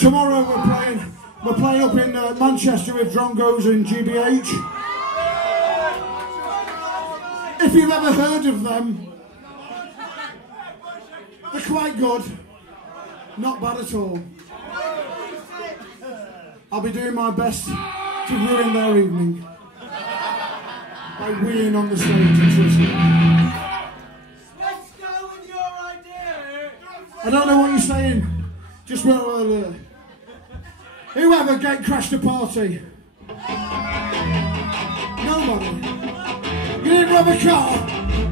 Tomorrow we're playing up in Manchester with Drongos and GBH. If you've ever heard of them, they're quite good. Not bad at all. I'll be doing my best to ruin their evening by wheeling on the stage and twisting. Let's go with your idea. I don't know what you're saying. Just whoever gate crashed a party? Nobody. You didn't rob a car.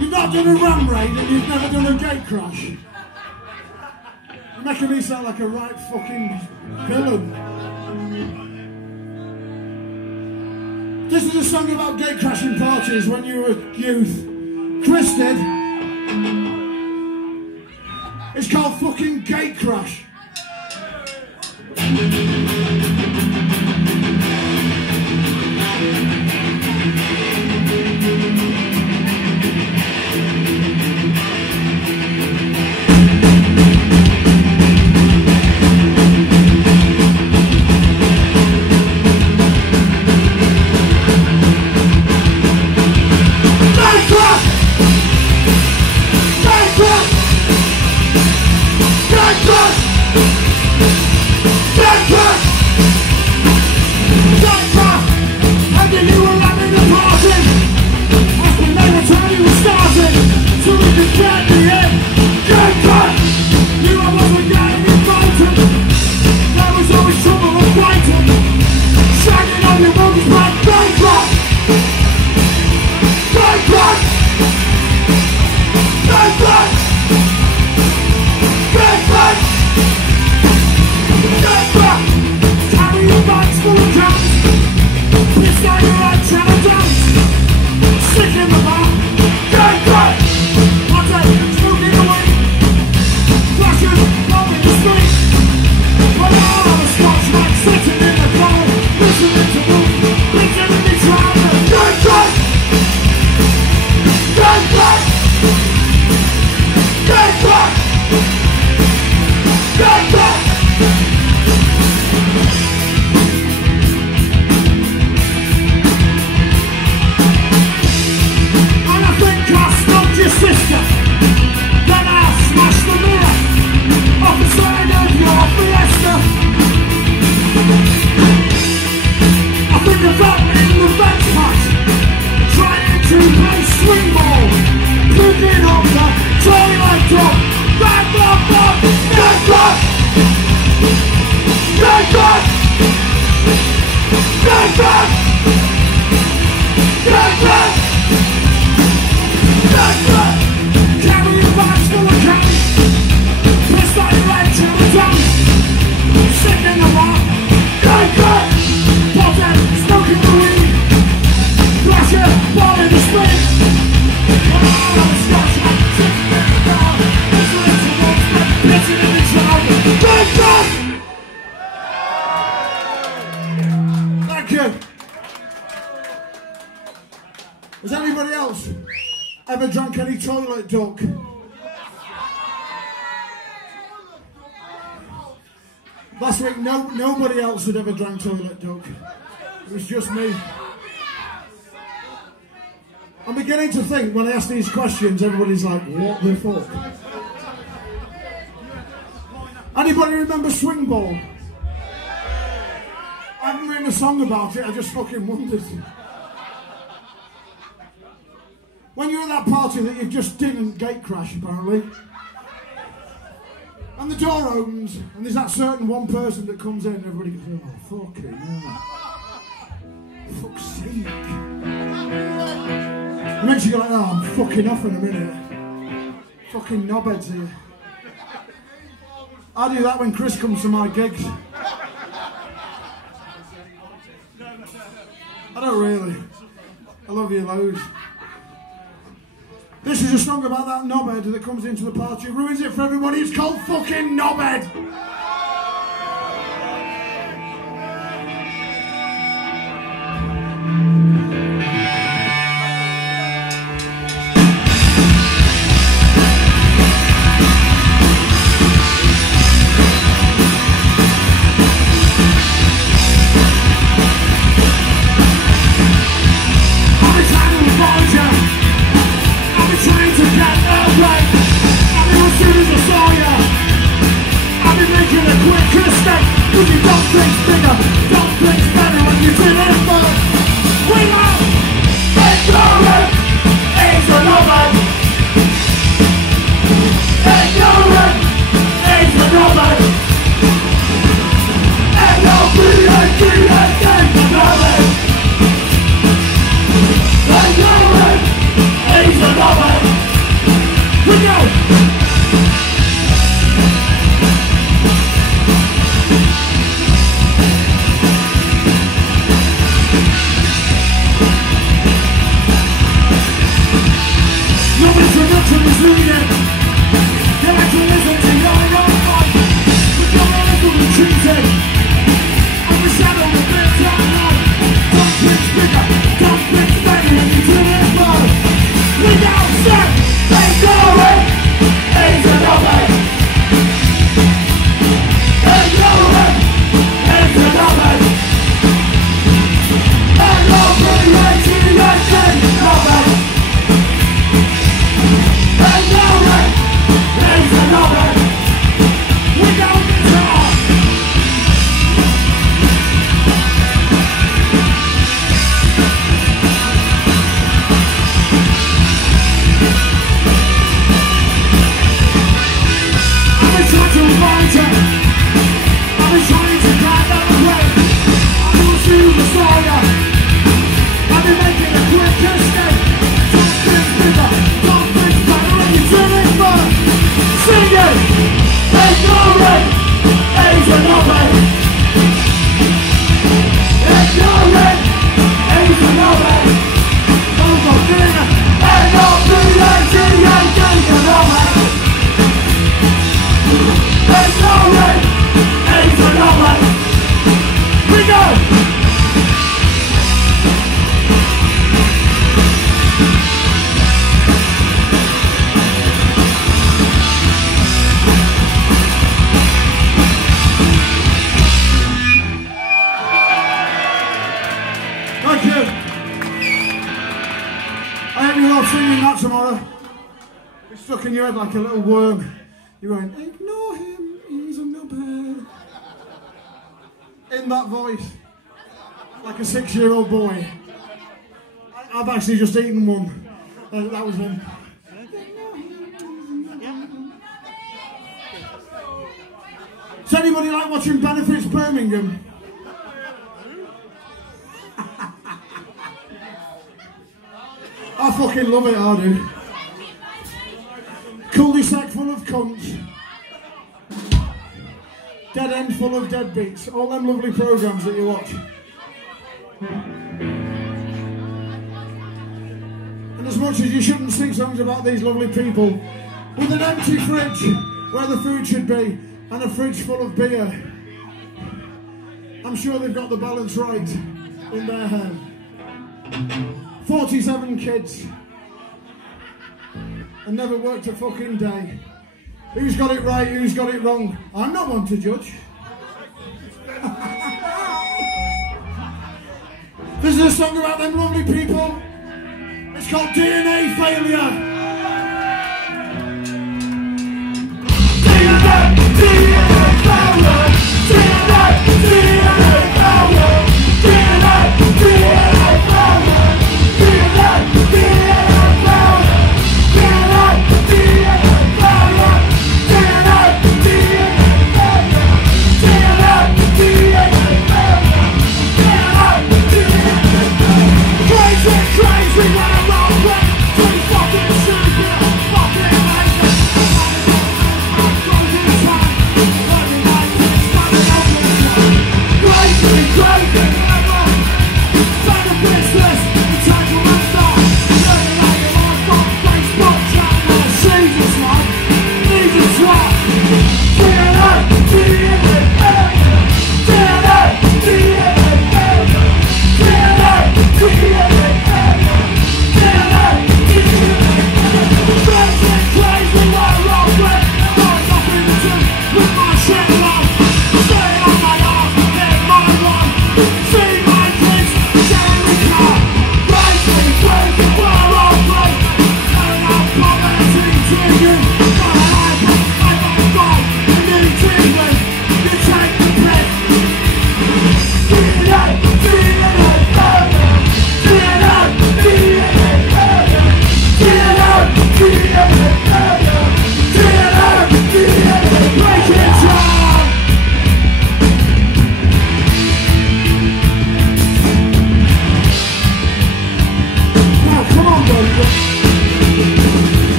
You've not done a ram raid and you've never done a gate crash. You're making me sound like a right fucking villain. This is a song about gate crashing parties when you were youth. Twisted. It's called fucking Gate Crash. Has anybody else ever drank any toilet duck? Last week, nobody else had ever drank toilet duck. It was just me. I'm beginning to think when I ask these questions, everybody's like, what the fuck? Anybody remember swing ball? I haven't written a song about it, I just fucking wondered. When you're at that party that you just didn't gate crash, apparently, and the door opens, and there's that certain one person that comes in, and everybody goes, oh, fucking hell. Fuck's sake. It makes you go like, oh, I'm fucking off in a minute. Fucking knobheads here. I do that when Chris comes to my gigs. I don't really. I love you loads. This is a song about that knobhead that comes into the party, ruins it for everybody. It's called fucking Knobhead. battle fighter. I've been trying to climb down the way. I will see the destroyer. I've been making a quick escape. Don't think bigger, don't think better, and you're turning back. Sing it! Ignorant! Ain't another. Ignorant! Ain't another. Oh, God, doing it. And I'll be like you, ain't another. Ignorant! Ain't another. We go! Thank you. I hope you're all singing that tomorrow. It's stuck in your head like a little worm. You're going, ignore him, he's a nubbhead. In that voice. Like a 6-year-old boy. I've actually just eaten one. That was him. Does anybody like watching Benefits Birmingham? I fucking love it, I do. Cul-de-sac full of cunts. Dead end full of deadbeats. All them lovely programmes that you watch. And as much as you shouldn't sing songs about these lovely people, with an empty fridge where the food should be, and a fridge full of beer, I'm sure they've got the balance right in their head. 47 kids and never worked a fucking day. Who's got it right, who's got it wrong? I'm not one to judge. This is a song about them lovely people. It's called DNA Failure. DNA Failure. DNA Failure. DNA Failure.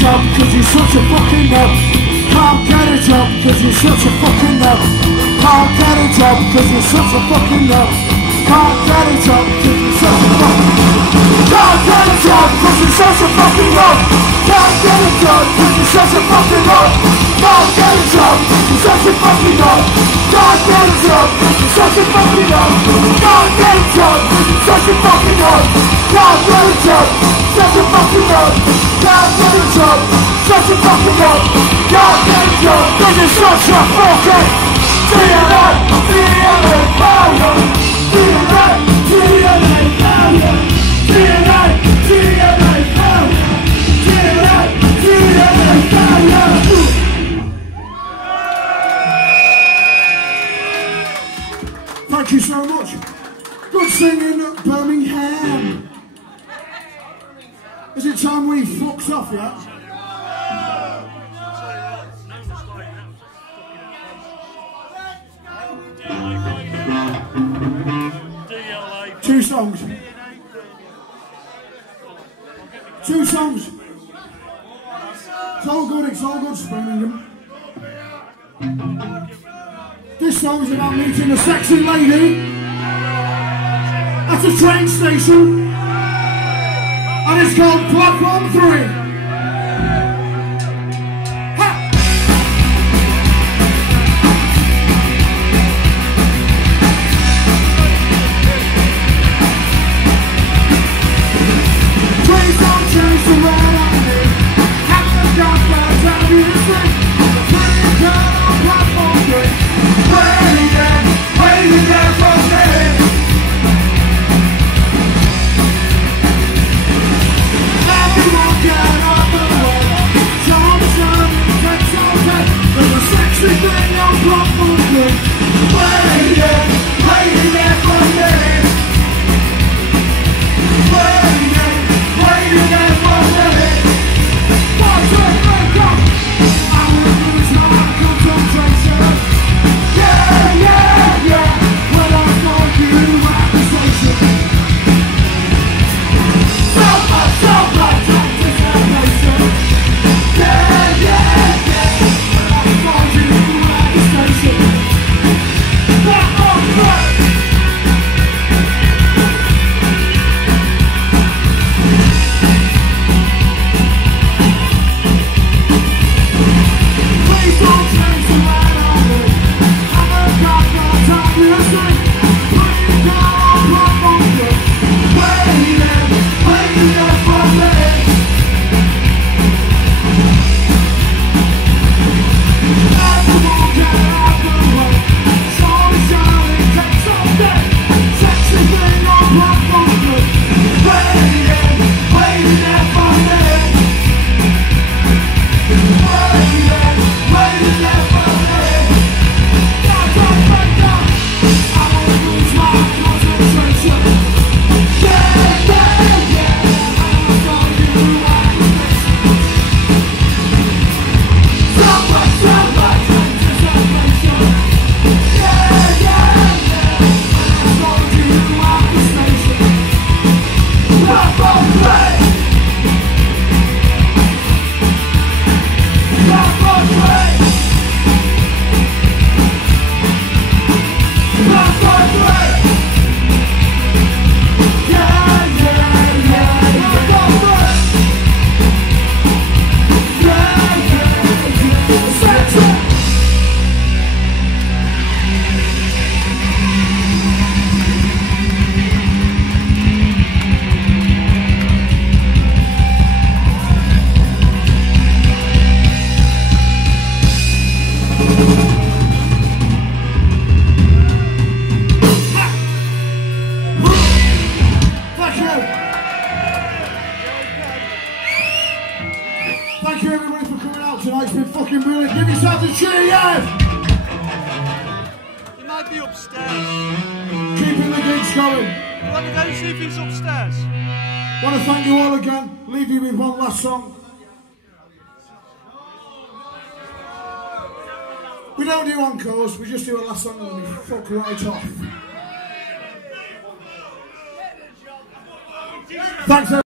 Cause you're such a fucking nut. Can't get a job cause you're such a fucking nut. Can't get a job cause you're such a fucking nut. Can't get a job cause you're such a fucking nut. Can't get a job cause you're such a fucking nut. Can't get a job cause you're such a fucking nut. Can't get a job cause you're such a fucking dog. God damn job, such a fucking dog. God damn job, such a fucking dog. God damn job, such a fucking dog. God damn job, such a fucking dog. God damn job, this is such a fucking DNA, DNA power. DNA, DNA power. DNA, DNA power. DNA, DNA power. Thank you so much. Good singing, Birmingham. Is it time we fucked off yet? 2 songs. 2 songs. It's all good, Birmingham. This song's about meeting a sexy lady at a train station, and it's called Platform 3. Please don't change the world on me. Haven't got my time to sleep. Pretty girl on Platform 3. Waiting there for me. Everyone get up the way. Sunshine takes all day. There's a sexy thing on Platform 3. Waiting there for me. Waiting there for me. 1, 2, 3, go. I will lose my concentration. Yeah, when I saw you at the station. So much anticipation. Yeah, when I saw you at the station. Platform 3. Please don't change the light on me. I've got no time to sleep. Please don't Platform 3. Waiting there for me. Everyone get out the way. Sunshine takes all day. Sexy thing on Platform 3. Waiting there for me. Waiting there for me. Don't break up. I won't lose my concentration. Yeah. I saw you at the station. So much anticipation. Yeah. I saw you at the station. Platform 3. Platform 3. Platform 3. Yeah. Platform 3. Yeah. Sexy. Thank you everybody for coming out tonight. It's been fucking brilliant. Give yourselves a cheer, yeah! He might be upstairs. Keeping the gigs going. We'll have to go and see if he's upstairs. Want to thank you all again. Leave you with one last song. We don't do encores, we just do a last song and we fuck right off. Thanks everybody.